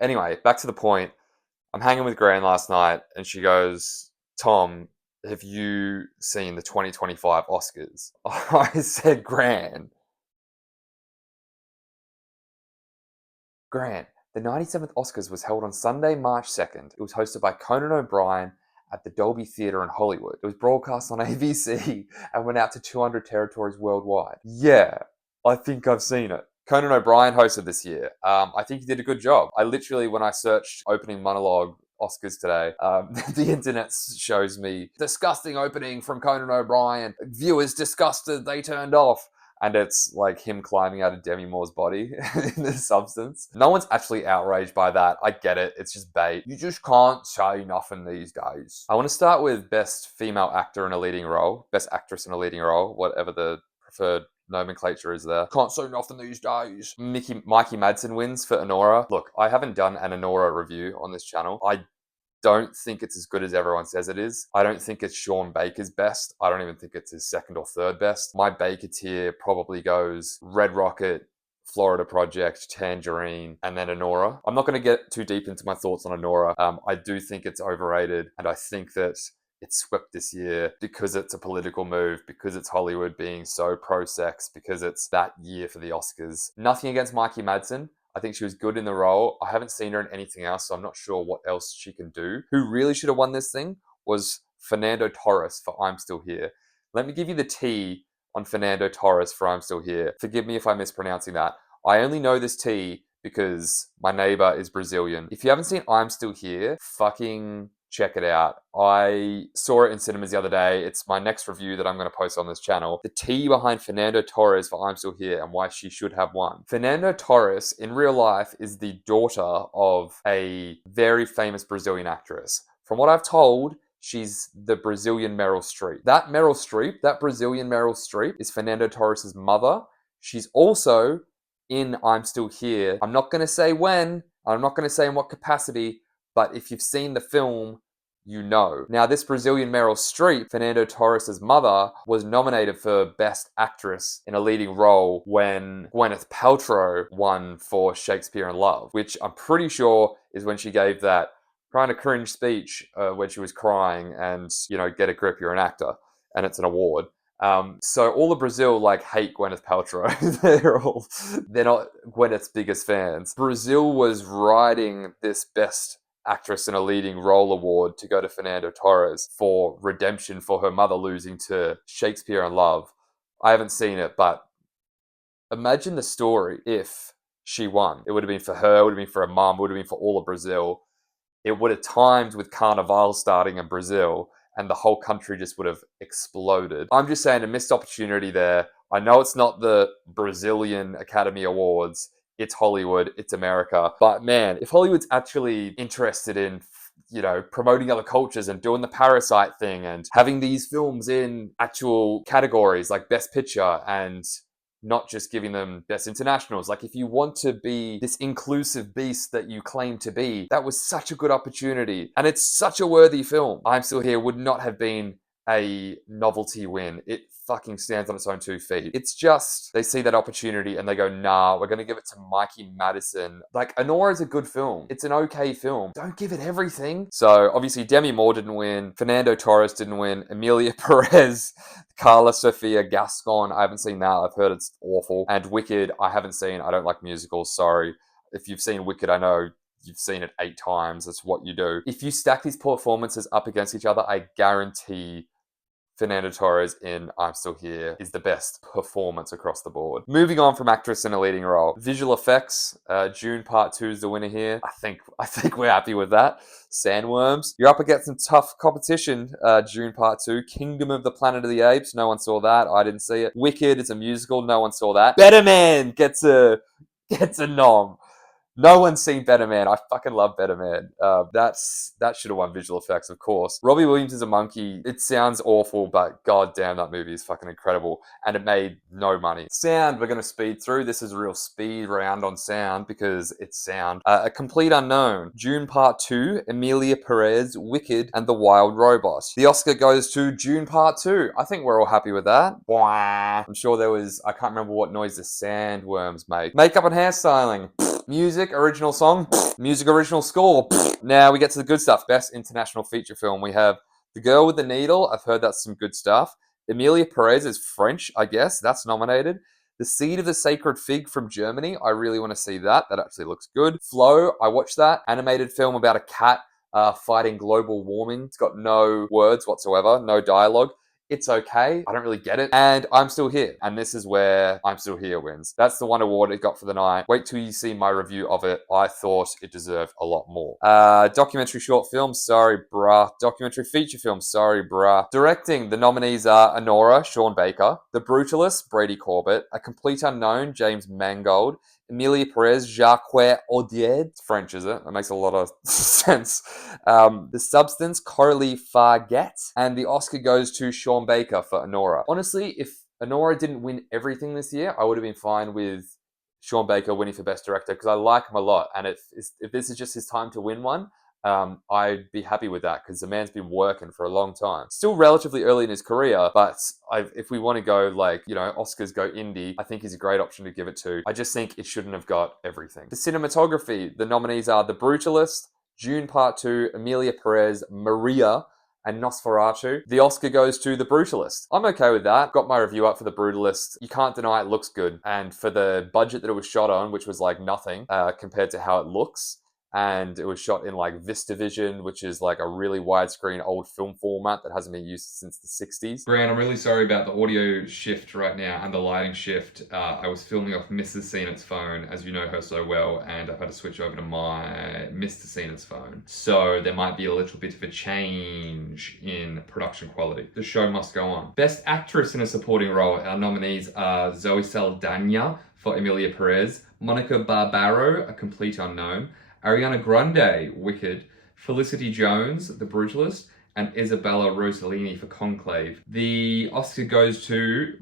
Anyway, back to the point. I'm hanging with Gran last night, and she goes, Tom, have you seen the 2025 Oscars? I said, Gran, the 97th Oscars was held on Sunday, March 2nd. It was hosted by Conan O'Brien at the Dolby Theatre in Hollywood. It was broadcast on ABC and went out to 200 territories worldwide. Yeah, I think I've seen it. Conan O'Brien hosted this year. I think he did a good job. I literally, when I searched opening monologue Oscars today, the internet shows me disgusting opening from Conan O'Brien. Viewers disgusted, they turned off. And it's like him climbing out of Demi Moore's body in the substance. No one's actually outraged by that. I get it. It's just bait. You just can't say nothing these days. I want to start with best female actor in a leading role, best actress in a leading role, whatever the preferred nomenclature is there. Can't say nothing these days. Mikey Madsen wins for Anora. Look, I haven't done an Anora review on this channel. I don't think it's as good as everyone says it is. I don't think it's Sean Baker's best. I don't even think it's his second or third best. My Baker tier probably goes Red Rocket, Florida Project, Tangerine, and then Anora. I'm not going to get too deep into my thoughts on Anora. I do think it's overrated, and I think that it swept this year because it's a political move, because it's Hollywood being so pro-sex, because it's that year for the Oscars. Nothing against Mikey Madsen. I think she was good in the role. I haven't seen her in anything else, so I'm not sure what else she can do. Who really should have won this thing was Fernando Torres for I'm Still Here. Let me give you the T on Fernando Torres for I'm Still Here. Forgive me if I'm mispronouncing that. I only know this T because my neighbor is Brazilian. If you haven't seen I'm Still Here, fucking check it out. I saw it in cinemas the other day. It's my next review that I'm going to post on this channel. The T behind Fernando Torres for I'm Still Here and why she should have won. Fernando Torres in real life is the daughter of a very famous Brazilian actress. From what I've told, she's the Brazilian Meryl Streep. That Brazilian Meryl Streep is Fernando Torres' mother. She's also in I'm Still Here. I'm not going to say when, I'm not going to say in what capacity, but if you've seen the film, you know. Now, this Brazilian Meryl Streep, Fernando Torres' mother, was nominated for Best Actress in a Leading Role when Gwyneth Paltrow won for Shakespeare in Love, which I'm pretty sure is when she gave that kind of cringe speech when she was crying and, get a grip, you're an actor, and it's an award. So all of Brazil hate Gwyneth Paltrow. They're not Gwyneth's biggest fans. Brazil was riding this Best Actress in a Leading Role award to go to Fernando Torres for redemption for her mother losing to Shakespeare in Love. I haven't seen it, but imagine the story if she won. It would have been for her, it would have been for her mum, it would have been for all of Brazil. It would have timed with Carnival starting in Brazil, and the whole country just would have exploded. I'm just saying, a missed opportunity there. I know it's not the Brazilian Academy Awards. It's Hollywood, it's America. But man, if Hollywood's actually interested in, promoting other cultures and doing the Parasite thing and having these films in actual categories like Best Picture and not just giving them Best Internationals. If you want to be this inclusive beast that you claim to be, that was such a good opportunity. And it's such a worthy film. I'm Still Here would not have been a novelty win. It fucking stands on its own 2 feet. It's just, they see that opportunity and they go, nah, we're going to give it to Mikey Madison. Anora is a good film. It's an okay film. Don't give it everything. So obviously Demi Moore didn't win. Fernando Torres didn't win. Emilia Perez, Carla Sofia Gascon, I haven't seen that. I've heard it's awful. And Wicked, I haven't seen. I don't like musicals, sorry. If you've seen Wicked, I know you've seen it 8 times. That's what you do. If you stack these performances up against each other, I guarantee Fernando Torres in I'm Still Here is the best performance across the board. Moving on from actress in a leading role. Visual effects, June Part 2 is the winner here. I think we're happy with that. Sandworms. You're up against some tough competition, June Part 2. Kingdom of the Planet of the Apes, no one saw that. I didn't see it. Wicked is a musical, no one saw that. Better Man gets a nom. No one's seen Better Man. I fucking love Better Man. That should have won visual effects, of course. Robbie Williams is a monkey. It sounds awful, but goddamn, that movie is fucking incredible. And it made no money. Sound, we're going to speed through. This is a real speed round on sound because it's sound. A Complete Unknown. June Part 2, Emilia Perez, Wicked, and The Wild Robot. The Oscar goes to June Part 2. I think we're all happy with that. I'm sure there was, I can't remember what noise the sandworms make. Makeup and hairstyling. Music, original song, music, original score. Now we get to the good stuff. Best international feature film. We have The Girl with the Needle. I've heard that's some good stuff. Emilia Perez is French, I guess. That's nominated. The Seed of the Sacred Fig from Germany. I really want to see that. That actually looks good. Flow, I watched that. Animated film about a cat fighting global warming. It's got no words whatsoever, no dialogue. It's okay. I don't really get it. And I'm Still Here. And this is where I'm Still Here wins. That's the one award it got for the night. Wait till you see my review of it. I thought it deserved a lot more. Documentary short film, sorry, bruh. Documentary feature film, sorry, bruh. Directing, the nominees are Anora, Sean Baker. The Brutalist, Brady Corbett. A Complete Unknown, James Mangold. Emilia Perez, Jacques Audiard. It's French, is it? That makes a lot of sense. The Substance, Coralie Farguette. And the Oscar goes to Sean Baker for Anora. Honestly, if Anora didn't win everything this year, I would have been fine with Sean Baker winning for Best Director because I like him a lot. And if this is just his time to win one, I'd be happy with that because the man's been working for a long time. Still relatively early in his career, but if we want to go Oscars go indie, I think he's a great option to give it to. I just think it shouldn't have got everything. The cinematography, the nominees are The Brutalist, June Part 2, Emilia Perez, Maria, and Nosferatu. The Oscar goes to The Brutalist. I'm okay with that. Got my review up for The Brutalist. You can't deny it looks good. And for the budget that it was shot on, which was like nothing compared to how it looks, and it was shot in like VistaVision, which is like a really widescreen old film format that hasn't been used since the 60s. Grant, I'm really sorry about the audio shift right now and the lighting shift. I was filming off Mrs. Seenet's phone, as you know her so well, and I've had to switch over to my Mr. Seenet's phone. So there might be a little bit of a change in production quality. The show must go on. Best Actress in a Supporting Role, our nominees are Zoe Saldana for Emilia Perez, Monica Barbaro, A Complete Unknown, Ariana Grande, Wicked, Felicity Jones, The Brutalist, and Isabella Rossellini for Conclave. The Oscar goes to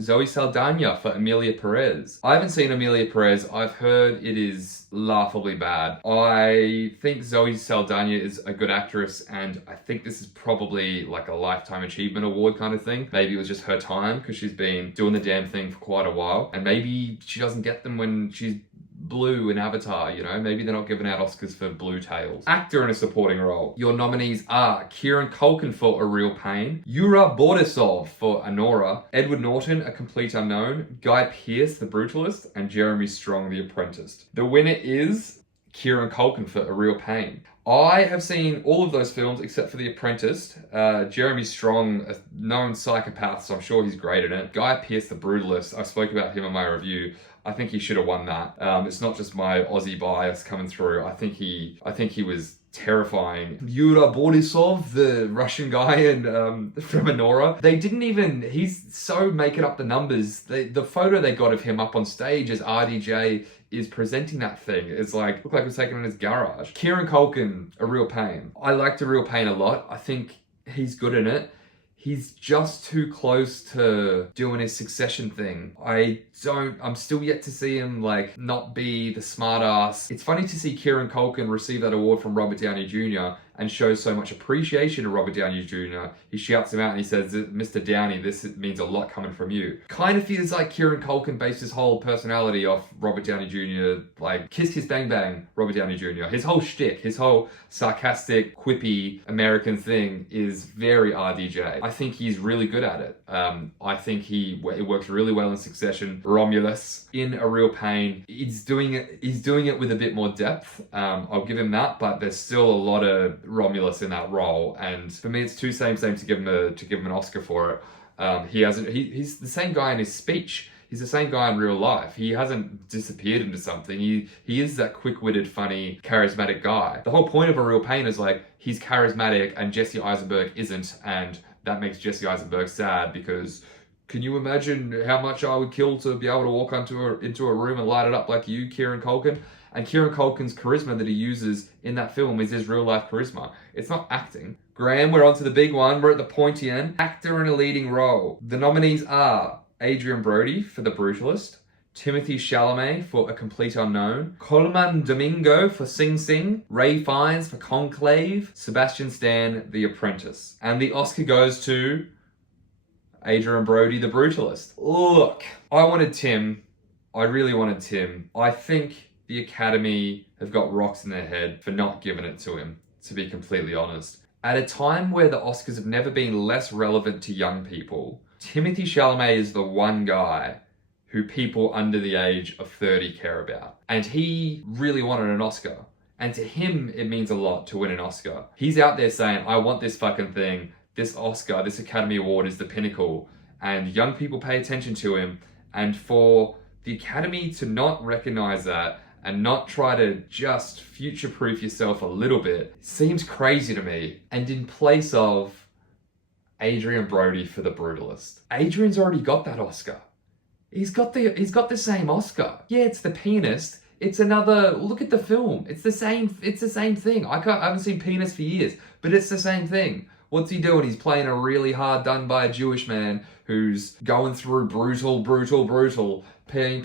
Zoe Saldana for Emilia Perez. I haven't seen Emilia Perez. I've heard it is laughably bad. I think Zoe Saldana is a good actress, and I think this is probably like a Lifetime Achievement Award kind of thing. Maybe it was just her time because she's been doing the damn thing for quite a while, and maybe she doesn't get them when she's Blue in Avatar, maybe they're not giving out Oscars for Blue Tails. Actor in a Supporting Role. Your nominees are Kieran Culkin for A Real Pain, Yura Borisov for Anora, Edward Norton, A Complete Unknown, Guy Pearce, The Brutalist, and Jeremy Strong, The Apprentice. The winner is Kieran Culkin for A Real Pain. I have seen all of those films except for The Apprentice. Jeremy Strong, a known psychopath, so I'm sure he's great in it. Guy Pearce, The Brutalist, I spoke about him in my review. I think he should have won that. It's not just my Aussie bias coming through. I think he was terrifying. Yura Borisov, the Russian guy from Anora, he's so making up the numbers. The photo they got of him up on stage as RDJ is presenting that thing. It's looked like it was taken in his garage. Kieran Culkin, A Real Pain. I liked A Real Pain a lot. I think he's good in it. He's just too close to doing his Succession thing. I'm still yet to see him not be the smart ass. It's funny to see Kieran Culkin receive that award from Robert Downey Jr. and shows so much appreciation to Robert Downey Jr. He shouts him out and he says, Mr. Downey, this means a lot coming from you. Kind of feels like Kieran Culkin based his whole personality off Robert Downey Jr. Kiss Kiss Bang Bang, Robert Downey Jr. His whole shtick, his whole sarcastic, quippy American thing is very RDJ. I think he's really good at it. I think it works really well in Succession. Romulus, in A Real Pain, he's doing it with a bit more depth. I'll give him that, but there's still a lot of Romulus in that role, and for me it's too same to give him an Oscar for it. He's the same guy in his speech. He's the same guy in real life. He hasn't disappeared into something. He is that quick-witted, funny, charismatic guy. The whole point of A Real Pain is he's charismatic and Jesse Eisenberg isn't, and that makes Jesse Eisenberg sad because can you imagine how much I would kill to be able to walk into a room and light it up like you, Kieran Culkin? And Kieran Culkin's charisma that he uses in that film is his real life charisma. It's not acting. Graham, we're on to the big one. We're at the pointy end. Actor in a leading role. The nominees are Adrian Brody for The Brutalist, Timothy Chalamet for A Complete Unknown, Colman Domingo for Sing Sing, Ray Fiennes for Conclave, Sebastian Stan, The Apprentice. And the Oscar goes to Adrian Brody, The Brutalist. Look, I wanted Tim. I really wanted Tim. I think the Academy have got rocks in their head for not giving it to him, to be completely honest. At a time where the Oscars have never been less relevant to young people, Timothy Chalamet is the one guy who people under the age of 30 care about. And he really wanted an Oscar. And to him, it means a lot to win an Oscar. He's out there saying, I want this fucking thing. This Oscar, this Academy Award is the pinnacle. And young people pay attention to him. And for the Academy to not recognize that and not try to just future-proof yourself a little bit seems crazy to me. And in place of Adrian Brody for The Brutalist. Adrian's already got that Oscar. He's got the same Oscar. Yeah, it's The Pianist. It's another, look at the film. It's the same thing. I haven't seen Pianist for years, but it's the same thing. What's he doing? He's playing a really hard done by a Jewish man who's going through brutal, pain,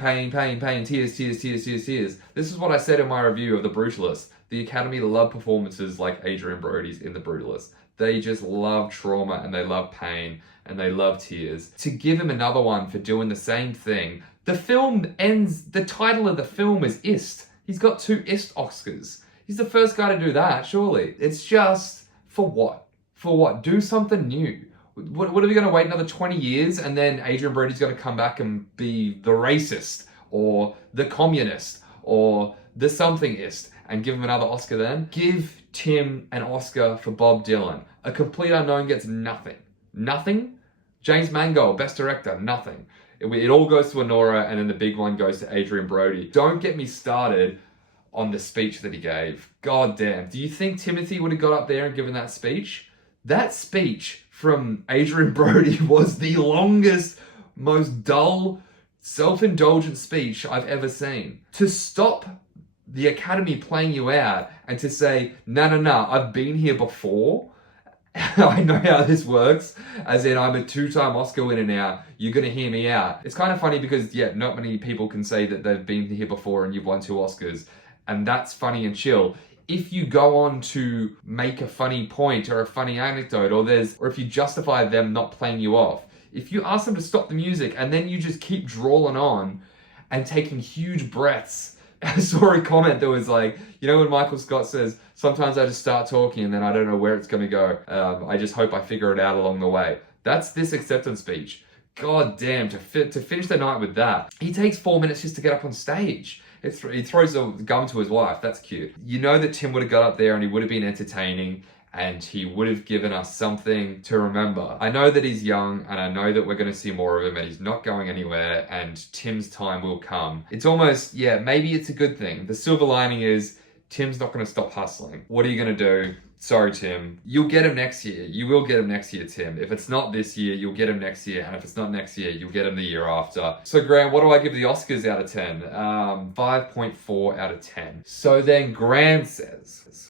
tears. This is what I said in my review of The Brutalist. The Academy love performances like Adrian Brody's in The Brutalist. They just love trauma and they love pain and they love tears. To give him another one for doing the same thing, the film ends, the title of the film is Ist. He's got 2 Ist Oscars. He's the first guy to do that, surely. It's just, for what? For what? Do something new. What are we going to wait another 20 years and then Adrian Brody's going to come back and be the racist or the communist or the somethingist and give him another Oscar then? Give Tim an Oscar for Bob Dylan. A Complete Unknown gets nothing. Nothing? James Mangold, Best Director, nothing. It all goes to Honora and then the big one goes to Adrian Brody. Don't get me started on the speech that he gave. God damn. Do you think Timothy would have got up there and given that speech? That speech from Adrian Brody was the longest, most dull, self-indulgent speech I've ever seen. To stop the Academy playing you out and to say, no, I've been here before. I know how this works. As in, I'm a 2-time Oscar winner now. You're going to hear me out. It's kind of funny because, yeah, not many people can say that they've been here before and you've won 2 Oscars. And that's funny and chill. If you go on to make a funny point or a funny anecdote or if you justify them not playing you off, if you ask them to stop the music and then you just keep drawling on and taking huge breaths. I saw a comment that was like, you know when Michael Scott says, sometimes I just start talking and then I don't know where it's going to go. I just hope I figure it out along the way. That's this acceptance speech. God damn, to finish the night with that. He takes 4 minutes just to get up on stage. He throws a gum to his wife. That's cute. You know that Tim would have got up there and he would have been entertaining and he would have given us something to remember. I know that he's young and I know that we're going to see more of him and he's not going anywhere and Tim's time will come. It's almost, yeah, maybe it's a good thing. The silver lining is Tim's not going to stop hustling. What are you going to do? Sorry, Tim. You'll get him next year. You will get him next year, Tim. If it's not this year, you'll get him next year. And if it's not next year, you'll get him the year after. So, Graham, what do I give the Oscars out of 10? 5.4 out of 10. So then Graham says,